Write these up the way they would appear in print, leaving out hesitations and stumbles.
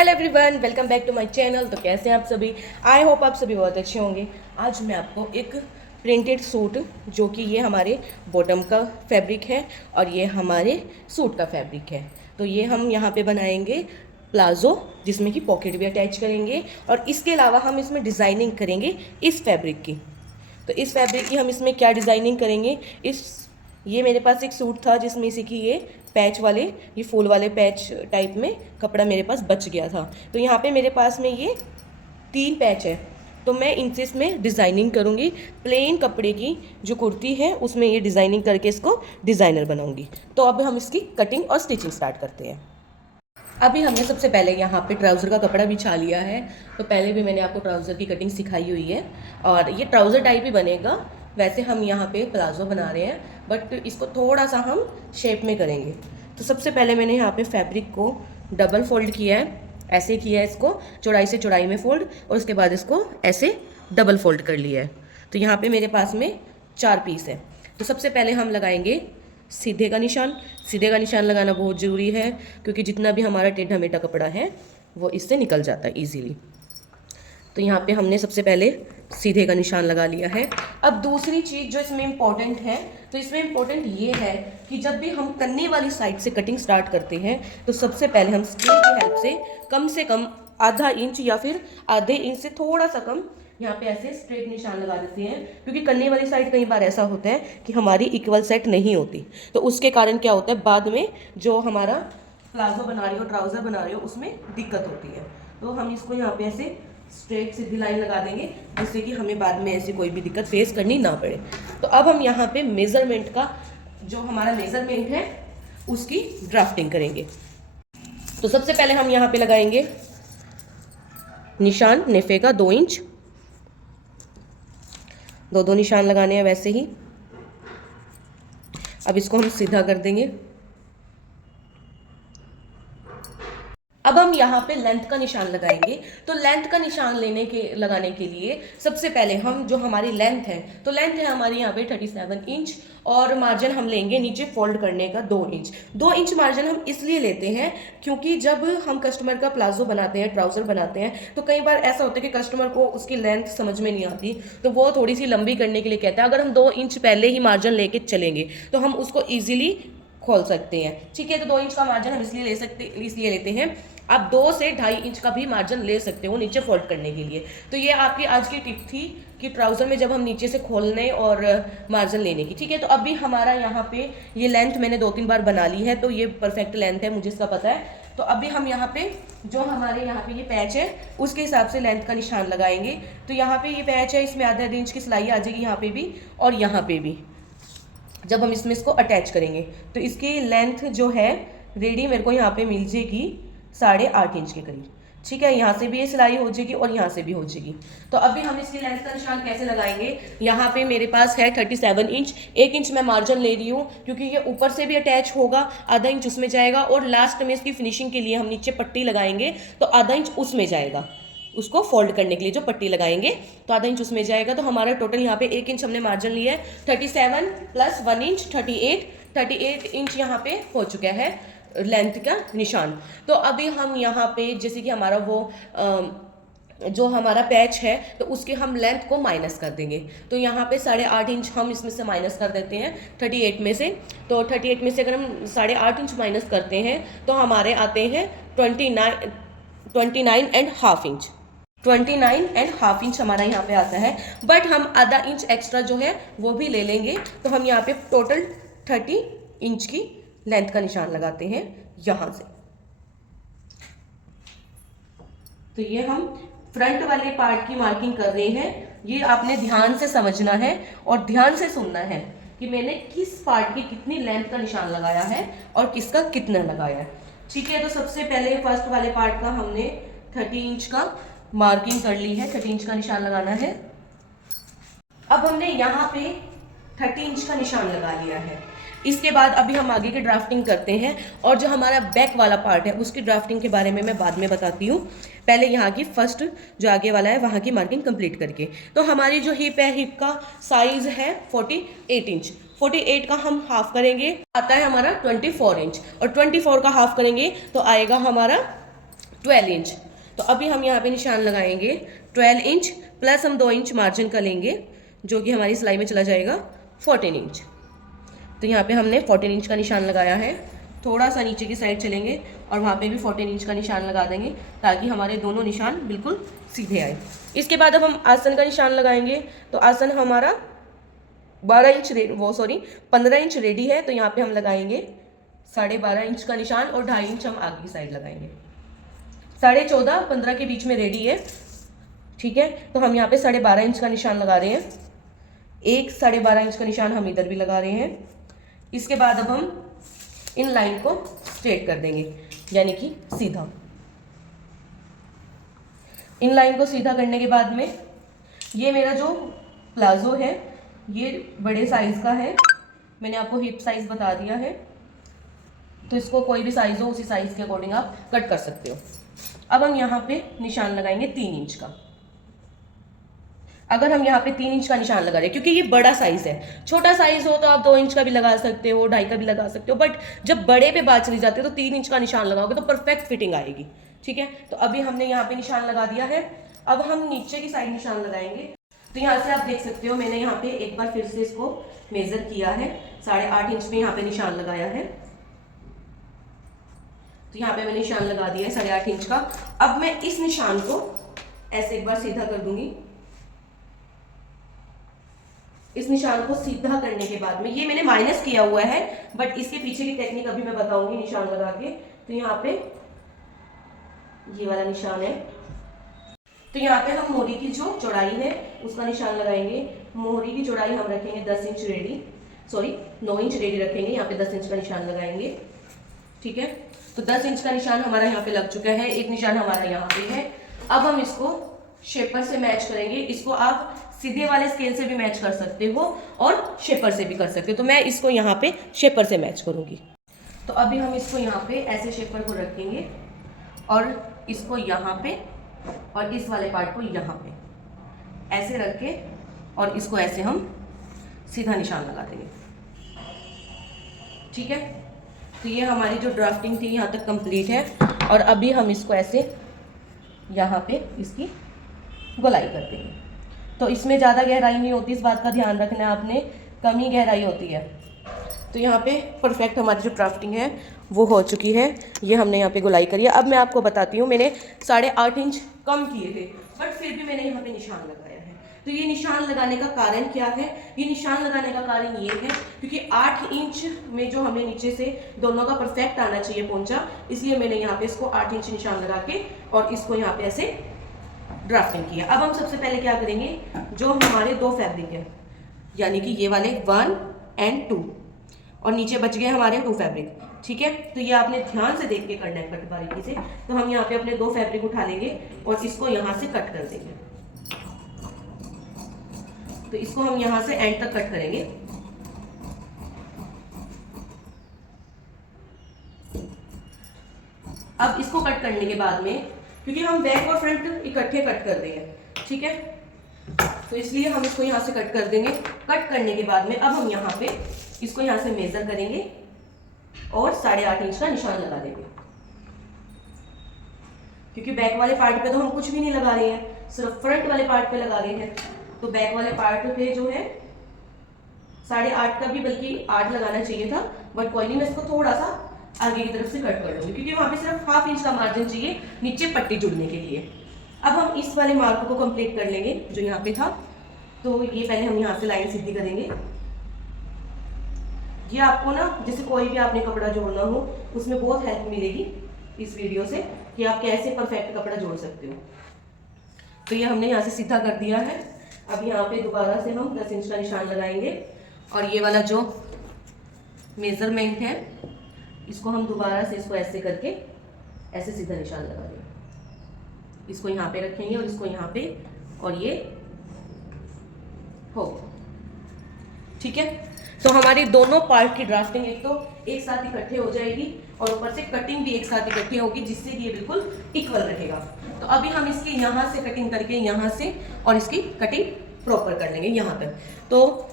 Hello everyone, welcome back to my channel. तो कैसे हैं आप सभी? आई होप आप सभी बहुत अच्छे होंगे। आज मैं आपको एक प्रिंटेड सूट, जो कि ये हमारे बॉटम का फैब्रिक है और ये हमारे सूट का फैब्रिक है, तो ये हम यहाँ पे बनाएंगे प्लाजो, जिसमें कि पॉकेट भी अटैच करेंगे और इसके अलावा हम इसमें डिज़ाइनिंग करेंगे इस फैब्रिक की। तो इस फैब्रिक की हम इसमें क्या डिज़ाइनिंग करेंगे, ये मेरे पास एक सूट था जिसमें से कि ये पैच वाले, ये फूल वाले पैच टाइप में कपड़ा मेरे पास बच गया था। तो यहाँ पे मेरे पास में ये 3 पैच है, तो मैं इनसे इसमें डिज़ाइनिंग करूँगी। प्लेन कपड़े की जो कुर्ती है उसमें ये डिज़ाइनिंग करके इसको डिज़ाइनर बनाऊँगी। तो अब हम इसकी कटिंग और स्टिचिंग स्टार्ट करते हैं। अभी हमने सबसे पहले यहाँ पे ट्राउज़र का कपड़ा बिछा लिया है। तो पहले भी मैंने आपको ट्राउज़र की कटिंग सिखाई हुई है और ये ट्राउज़र टाइप ही बनेगा। वैसे हम यहाँ पे प्लाजो बना रहे हैं, बट इसको थोड़ा सा हम शेप में करेंगे। तो सबसे पहले मैंने यहाँ पे फैब्रिक को डबल फोल्ड किया है, ऐसे किया है इसको चौड़ाई से चौड़ाई में फोल्ड, और उसके बाद इसको ऐसे डबल फोल्ड कर लिया है। तो यहाँ पे मेरे पास में 4 पीस है। तो सबसे पहले हम लगाएंगे सीधे का निशान। सीधे का निशान लगाना बहुत ज़रूरी है, क्योंकि जितना भी हमारा टेढ़ा मेढ़ा कपड़ा है वो इससे निकल जाता है ईजीली। तो यहाँ पे हमने सबसे पहले सीधे का निशान लगा लिया है। अब दूसरी चीज़ जो इसमें इम्पॉर्टेंट है, तो इसमें इम्पॉर्टेंट ये है कि जब भी हम कन्नी वाली साइड से कटिंग स्टार्ट करते हैं तो सबसे पहले हम स्केल की हेल्प से कम आधा इंच या फिर आधे इंच से थोड़ा सा कम यहाँ पे ऐसे स्ट्रेट निशान लगा देते हैं, क्योंकि कन्नी वाली साइड कई बार ऐसा होता है कि हमारी इक्वल सेट नहीं होती। तो उसके कारण क्या होता है, बाद में जो हमारा प्लाजो बना रही हो, ट्राउज़र बना रही हो, उसमें दिक्कत होती है। तो हम इसको यहाँ पे ऐसे स्ट्रेट सीधी लाइन लगा देंगे, जिससे कि हमें बाद में ऐसी कोई भी दिक्कत फेस करनी ना पड़े। तो अब हम यहाँ पे मेज़रमेंट का, जो हमारा मेज़रमेंट है उसकी ड्राफ्टिंग करेंगे। तो सबसे पहले हम यहाँ पे लगाएंगे निशान नेफे का 2 इंच। दो निशान लगाने हैं वैसे ही। अब इसको हम सीधा कर देंगे। अब हम यहाँ पे लेंथ का निशान लगाएंगे। तो लेंथ का निशान लगाने के लिए सबसे पहले हम, जो हमारी लेंथ है, तो लेंथ है हमारी यहाँ पे 37 इंच, और मार्जिन हम लेंगे नीचे फोल्ड करने का 2 इंच। 2 इंच मार्जिन हम इसलिए लेते हैं क्योंकि जब हम कस्टमर का प्लाजो बनाते हैं, ट्राउज़र बनाते हैं, तो कई बार ऐसा होता है कि कस्टमर को उसकी लेंथ समझ में नहीं आती, तो वो थोड़ी सी लंबी करने के लिए कहता है। अगर हम 2 इंच पहले ही मार्जिन लेके चलेंगे तो हम उसको ईजिली खोल सकते हैं। ठीक है, तो 2 इंच का मार्जिन हम इसलिए लेते हैं। आप 2 से 2.5 इंच का भी मार्जिन ले सकते हो नीचे फोल्ड करने के लिए। तो ये आपकी आज की टिप थी कि ट्राउज़र में जब हम नीचे से खोलने और मार्जिन लेने की। ठीक है, तो अभी हमारा यहाँ पे ये लेंथ मैंने 2-3 बार बना ली है, तो ये परफेक्ट लेंथ है, मुझे इसका पता है। तो अभी हम यहाँ पे, जो हमारे यहाँ पे ये पैच है, उसके हिसाब से लेंथ का निशान लगाएंगे। तो यहाँ पे ये पैच है, इसमें आधा इंच की सिलाई आ जाएगी यहाँ पे भी और यहाँ पे भी। जब हम इसमें इसको अटैच करेंगे तो इसकी लेंथ जो है रेडी मेरे को यहाँ पे मिल जाएगी 8.5 इंच के करीब। ठीक है, यहाँ से भी ये सिलाई हो जाएगी और यहाँ से भी हो जाएगी। तो अभी हम इसकी लेंथ का निशान कैसे लगाएंगे, यहाँ पे मेरे पास है 37 इंच। 1 इंच मैं मार्जिन ले रही हूँ क्योंकि ये ऊपर से भी अटैच होगा, आधा इंच उसमें जाएगा, और लास्ट में इसकी फिनिशिंग के लिए हम नीचे पट्टी लगाएंगे तो आधा इंच उसमें जाएगा। उसको फोल्ड करने के लिए जो पट्टी लगाएंगे तो आधा इंच उसमें जाएगा। तो हमारा टोटल यहाँ पे 1 इंच हमने मार्जिन लिया है। 37 प्लस 1 इंच 38 इंच यहाँ पे हो चुका है लेंथ का निशान। तो अभी हम यहाँ पे, जैसे कि हमारा वो जो हमारा पैच है, तो उसके हम लेंथ को माइनस कर देंगे। तो यहाँ पे 8.5 इंच हम इसमें से माइनस कर देते हैं 38 में से। तो 38 में से अगर हम 8.5 इंच माइनस करते हैं तो हमारे आते हैं 29.5 इंच। 29.5 इंच हमारा यहाँ पे आता है, बट हम आधा इंच एक्स्ट्रा जो है वो भी ले लेंगे। तो हम यहाँ पे टोटल 30 इंच की लेंथ का निशान लगाते हैं यहाँ से। तो ये हम फ्रंट वाले पार्ट की मार्किंग कर रहे हैं। ये आपने ध्यान से समझना है और ध्यान से सुनना है कि मैंने किस पार्ट की कितनी लेंथ का निशान लगाया है और किसका कितना लगाया है। ठीक है, तो सबसे पहले फर्स्ट वाले पार्ट का हमने 30 इंच का मार्किंग कर ली है, 30 इंच का निशान लगाना है। अब हमने यहाँ पे 30 इंच का निशान लगा लिया है। इसके बाद अभी हम आगे की ड्राफ्टिंग करते हैं, और जो हमारा बैक वाला पार्ट है उसकी ड्राफ्टिंग के बारे में मैं बाद में बताती हूँ। पहले यहाँ की फर्स्ट जो आगे वाला है वहाँ की मार्किंग कंप्लीट करके। तो हमारी जो हिप है, हिप का साइज है 48 इंच। 48 का हम हाफ करेंगे, आता है हमारा 24 इंच, और 24 का हाफ करेंगे तो आएगा हमारा 12 इंच। तो अभी हम यहाँ पे निशान लगाएंगे 12 इंच प्लस हम 2 इंच मार्जिन का लेंगे, जो कि हमारी सिलाई में चला जाएगा 14 इंच। तो यहाँ पे हमने 14 इंच का निशान लगाया है। थोड़ा सा नीचे की साइड चलेंगे और वहाँ पे भी 14 इंच का निशान लगा देंगे, ताकि हमारे दोनों निशान बिल्कुल सीधे आए। इसके बाद अब हम आसन का निशान लगाएंगे। तो आसन हमारा 15 इंच रेडी है। तो यहाँ पे हम लगाएंगे 12.5 इंच का निशान और 2.5 इंच हम आगे की साइड लगाएंगे। 14.5 15 के बीच में रेडी है, ठीक है। तो हम यहाँ पे 12.5 इंच का निशान लगा रहे हैं। एक 12.5 इंच का निशान हम इधर भी लगा रहे हैं। इसके बाद अब हम इन लाइन को स्ट्रेट कर देंगे, यानी कि सीधा। इन लाइन को सीधा करने के बाद में ये मेरा जो प्लाजो है ये बड़े साइज का है। मैंने आपको हिप साइज बता दिया है, तो इसको कोई भी साइज हो उसी साइज के अकॉर्डिंग आप कट कर सकते हो। अब हम यहाँ पे निशान लगाएंगे 3 इंच का। अगर हम यहाँ पे 3 इंच का निशान लगा रहे हैं, क्योंकि ये बड़ा साइज है। छोटा साइज हो तो आप 2 इंच का भी लगा सकते हो, 2.5 का भी लगा सकते हो, बट जब बड़े पे बात चली जाती है तो 3 इंच का निशान लगाओगे तो परफेक्ट फिटिंग आएगी, ठीक है। तो अभी हमने यहाँ पे निशान लगा दिया है। अब हम नीचे की साइड निशान लगाएंगे। तो यहाँ से आप देख सकते हो मैंने यहाँ पे एक बार फिर से इसको मेजर किया है। 8.5 इंच में यहाँ पे निशान लगाया है। तो यहाँ पे मैंने निशान लगा दिया है 8.5 इंच का। अब मैं इस निशान को ऐसे एक बार सीधा कर दूंगी। इस निशान को सीधा करने के बाद में ये मैंने माइनस किया हुआ है, बट इसके पीछे की टेक्निक अभी मैं बताऊंगी निशान लगा के। तो यहाँ पे ये वाला निशान है। तो यहाँ पे हम मोहरी की जो चौड़ाई है उसका निशान लगाएंगे। मोहरी की चौड़ाई हम रखेंगे 10 इंच रेडी, 9 इंच रेडी रखेंगे। यहाँ पे 10 इंच का निशान लगाएंगे, ठीक है। तो 10 इंच का निशान हमारा यहाँ पे लग चुका है। एक निशान हमारा यहाँ पे है। अब हम इसको शेपर से मैच करेंगे। इसको आप सीधे वाले स्केल से भी मैच कर सकते हो और शेपर से भी कर सकते हो। तो मैं इसको यहाँ पे शेपर से मैच करूँगी। तो अभी हम इसको यहाँ पे ऐसे शेपर को रखेंगे और इसको यहाँ पे और इस वाले पार्ट को यहाँ पे ऐसे रख के और इसको ऐसे हम सीधा निशान लगा देंगे, ठीक है। तो ये हमारी जो ड्राफ्टिंग थी यहाँ तक कंप्लीट है। और अभी हम इसको ऐसे यहाँ पे इसकी गोलाई कर देंगे। तो इसमें ज़्यादा गहराई नहीं होती, इस बात का ध्यान रखना है आपने, कम ही गहराई होती है। तो यहाँ पे परफेक्ट हमारी जो ड्राफ्टिंग है वो हो चुकी है। ये हमने यहाँ पे गोलाई करी है। अब मैं आपको बताती हूँ, मैंने 8.5 इंच कम किए थे, बट फिर भी मैंने यहाँ पे निशान लगाया है। तो ये निशान लगाने का कारण क्या है? ये निशान लगाने का कारण ये है क्योंकि 8 इंच में जो हमें नीचे से दोनों का परफेक्ट आना चाहिए पोंचा, इसलिए मैंने यहाँ पे इसको 8 इंच निशान लगा के और इसको यहाँ पे ऐसे ड्राफ्टिंग किया। अब हम सबसे पहले क्या करेंगे, जो हमारे 2 फैब्रिक है यानी कि ये वाले 1 और 2 और नीचे बच गए हमारे 2 फैब्रिक, ठीक है। तो ये आपने ध्यान से देख के करना है कट बारीकी से। तो हम यहाँ पे अपने 2 फैब्रिक उठा लेंगे और इसको यहाँ से कट कर देंगे। तो इसको हम यहाँ से एंड तक कट करेंगे। अब इसको कट करने के बाद में, क्योंकि हम बैक और फ्रंट इकट्ठे कट कर देंगे, ठीक है, तो इसलिए हम इसको यहाँ से कट कर देंगे। कट करने के बाद में अब हम यहाँ पे इसको यहाँ से मेजर करेंगे और 8.5 इंच का निशान लगा देंगे। क्योंकि बैक वाले पार्ट पे तो हम कुछ भी नहीं लगा रहे हैं, सिर्फ फ्रंट वाले पार्ट पे लगा रहे हैं। तो बैक वाले पार्ट पे जो है 8.5 का भी बल्कि 8 लगाना चाहिए था, बट कोई नहीं, मैं इसको थोड़ा सा आगे की तरफ से कट कर लूंगी क्योंकि वहां पे सिर्फ 1/2 इंच का मार्जिन चाहिए नीचे पट्टी जुड़ने के लिए। अब हम इस वाले मार्क को कंप्लीट कर लेंगे जो यहाँ पे था। तो ये पहले हम यहाँ से लाइन सीधी करेंगे। ये आपको ना, जैसे कोई भी आपने कपड़ा जोड़ना हो उसमें बहुत हेल्प मिलेगी इस वीडियो से कि आप कैसे परफेक्ट कपड़ा जोड़ सकते हो। तो ये हमने यहाँ से सीधा कर दिया है। अब यहाँ पे दोबारा से हम 10 इंच का निशान लगाएंगे और ये वाला जो मेजरमेंट है इसको हम दोबारा से इसको ऐसे करके ऐसे सीधा निशान लगा देंगे। इसको यहाँ पे रखेंगे और इसको यहाँ पे, और ये हो, ठीक है। तो हमारी दोनों पार्ट की ड्राफ्टिंग एक तो एक साथ इकट्ठे हो जाएगी और ऊपर से कटिंग भी एक साथ इकट्ठी होगी, जिससे कि ये बिल्कुल इक्वल रहेगा। तो अभी हम इसकी यहाँ से कटिंग करके यहाँ से और इसकी कटिंग प्रॉपर कर लेंगे यहाँ तक। तो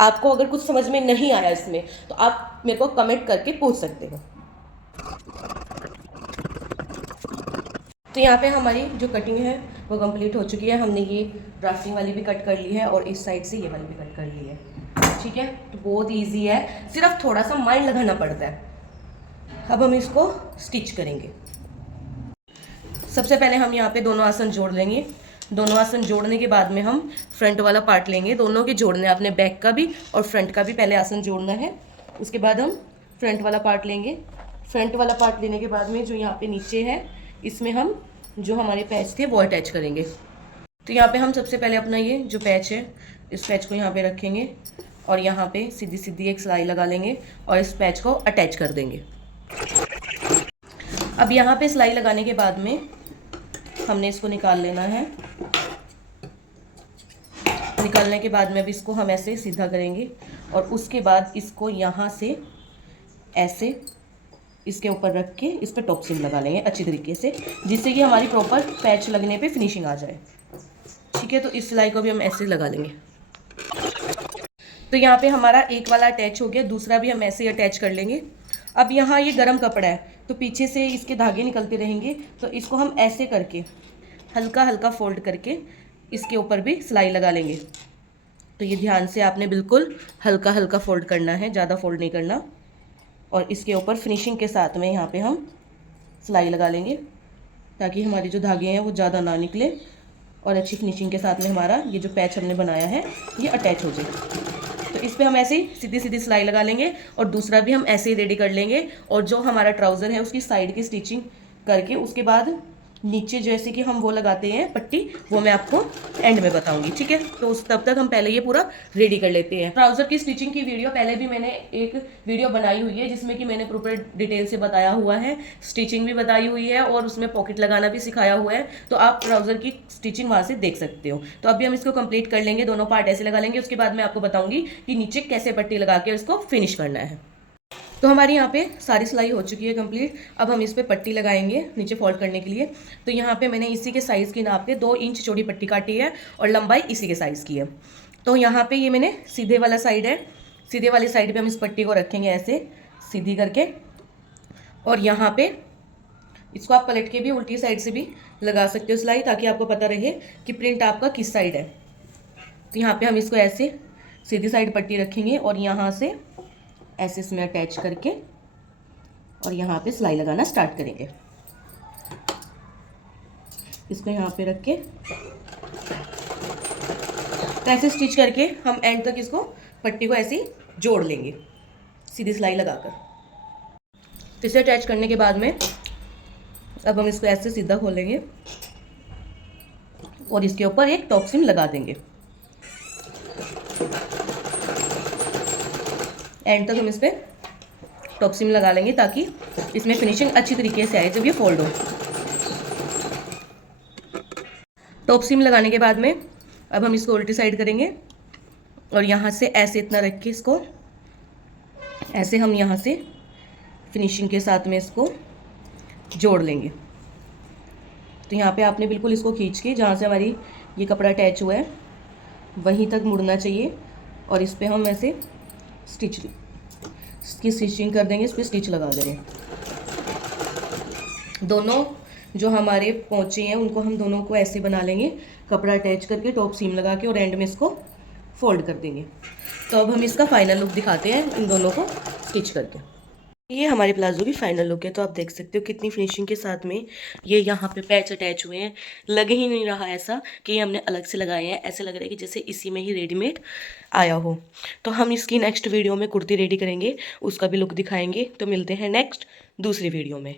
आपको अगर कुछ समझ में नहीं आया इसमें तो आप मेरे को कमेंट करके पूछ सकते हो। तो यहाँ पे हमारी जो कटिंग है वो कंप्लीट हो चुकी है। हमने ये ड्राफ्टिंग वाली भी कट कर ली है और इस साइड से ये वाली भी कट कर ली है। ठीक है, तो बहुत ईजी है, सिर्फ थोड़ा सा माइंड लगाना पड़ता है। अब हम इसको स्टिच करेंगे। सबसे पहले हम यहाँ पे दोनों आसन जोड़ लेंगे। दोनों आसन जोड़ने के बाद में हम फ्रंट वाला पार्ट लेंगे। दोनों के जोड़ने हैं, अपने बैक का भी और फ्रंट का भी पहले आसन जोड़ना है। उसके बाद हम फ्रंट वाला पार्ट लेंगे। फ्रंट वाला पार्ट लेने के बाद में जो यहाँ पे नीचे है, इसमें हम जो हमारे पैच थे वो अटैच करेंगे। तो यहाँ पे हम सबसे पहले अपना ये जो पैच है, इस पैच को यहाँ पे रखेंगे और यहाँ पे सीधी सीधी एक सिलाई लगा लेंगे और इस पैच को अटैच कर देंगे। अब यहाँ पे सिलाई लगाने के बाद में हमने इसको निकाल लेना है। निकालने के बाद में अब इसको हम ऐसे सीधा करेंगे और उसके बाद इसको यहाँ से ऐसे इसके ऊपर रख के इस पर टॉप सीम लगा लेंगे अच्छी तरीके से, जिससे कि हमारी प्रॉपर पैच लगने पे फिनिशिंग आ जाए। ठीक है, तो इस सिलाई को भी हम ऐसे लगा लेंगे। तो यहाँ पे हमारा एक वाला अटैच हो गया, दूसरा भी हम ऐसे ही अटैच कर लेंगे। अब यहाँ ये गर्म कपड़ा है तो पीछे से इसके धागे निकलते रहेंगे, तो इसको हम ऐसे करके हल्का हल्का फोल्ड करके इसके ऊपर भी सिलाई लगा लेंगे। तो ये ध्यान से आपने बिल्कुल हल्का हल्का फोल्ड करना है, ज़्यादा फोल्ड नहीं करना। और इसके ऊपर फिनिशिंग के साथ में यहाँ पे हम सिलाई लगा लेंगे ताकि हमारे जो धागे हैं वो ज़्यादा ना निकले और अच्छी फिनिशिंग के साथ में हमारा ये जो पैच हमने बनाया है ये अटैच हो जाए। तो इस पर हम ऐसे ही सीधी सीधी सिलाई लगा लेंगे और दूसरा भी हम ऐसे ही रेडी कर लेंगे। और जो हमारा ट्राउज़र है उसकी साइड की स्टिचिंग करके उसके बाद नीचे जैसे कि हम वो लगाते हैं पट्टी, वो मैं आपको एंड में बताऊंगी। ठीक है, तो तब तक हम पहले ये पूरा रेडी कर लेते हैं। ट्राउजर की स्टिचिंग की वीडियो पहले भी मैंने एक वीडियो बनाई हुई है जिसमें कि मैंने प्रॉपर डिटेल से बताया हुआ है, स्टिचिंग भी बताई हुई है और उसमें पॉकेट लगाना भी सिखाया हुआ है। तो आप ट्राउजर की स्टिचिंग वहाँ से देख सकते हो। तो अभी हम इसको कंप्लीट कर लेंगे, दोनों पार्ट ऐसे लगा लेंगे। उसके बाद मैं आपको बताऊंगी कि नीचे कैसे पट्टी लगा के इसको फिनिश करना है। तो हमारी यहाँ पे सारी सिलाई हो चुकी है कंप्लीट। अब हम इस पे पट्टी लगाएंगे नीचे फोल्ड करने के लिए। तो यहाँ पे मैंने इसी के साइज़ की नाप के 2 इंच चौड़ी पट्टी काटी है और लंबाई इसी के साइज़ की है। तो यहाँ पे ये मैंने सीधे वाला साइड है, सीधे वाली साइड पे हम इस पट्टी को रखेंगे ऐसे सीधी करके। और यहाँ पे इसको आप पलट के भी उल्टी साइड से भी लगा सकते हो सिलाई, ताकि आपको पता रहे कि प्रिंट आपका किस साइड है। तो यहाँ पर हम इसको ऐसे सीधी साइड पट्टी रखेंगे और यहाँ से ऐसे इसमें अटैच करके और यहाँ पे सिलाई लगाना स्टार्ट करेंगे। इसको यहाँ पे रख के ऐसे स्टिच करके हम एंड तक इसको पट्टी को ऐसे जोड़ लेंगे सीधी सिलाई लगाकर। तो इसे अटैच करने के बाद में अब हम इसको ऐसे सीधा खोलेंगे और इसके ऊपर एक टॉप सीम लगा देंगे। एंड तक हम इस पर टॉप सीम लगा लेंगे ताकि इसमें फिनिशिंग अच्छी तरीके से आए जब ये फोल्ड हो। टॉप सीम लगाने के बाद में अब हम इसको उल्टी साइड करेंगे और यहाँ से ऐसे इतना रख के इसको ऐसे हम यहाँ से फिनिशिंग के साथ में इसको जोड़ लेंगे। तो यहाँ पे आपने बिल्कुल इसको खींच के जहाँ से हमारी ये कपड़ा अटैच हुआ है वहीं तक मुड़ना चाहिए और इस पर हम ऐसे इसकी स्टिचिंग कर देंगे, इस पर स्टिच लगा देंगे। दोनों जो हमारे पोंचे हैं उनको हम दोनों को ऐसे बना लेंगे, कपड़ा अटैच करके टॉप सीम लगा के और एंड में इसको फोल्ड कर देंगे। तो अब हम इसका फाइनल लुक दिखाते हैं इन दोनों को स्टिच करके। ये हमारे प्लाजो की फाइनल लुक है। तो आप देख सकते हो कितनी फिनिशिंग के साथ में ये यहाँ पे पैच अटैच हुए हैं। लग ही नहीं रहा ऐसा कि ये हमने अलग से लगाए हैं, ऐसे लग रहा है कि जैसे इसी में ही रेडीमेड आया हो। तो हम इसकी नेक्स्ट वीडियो में कुर्ती रेडी करेंगे, उसका भी लुक दिखाएंगे। तो मिलते हैं नेक्स्ट दूसरी वीडियो में।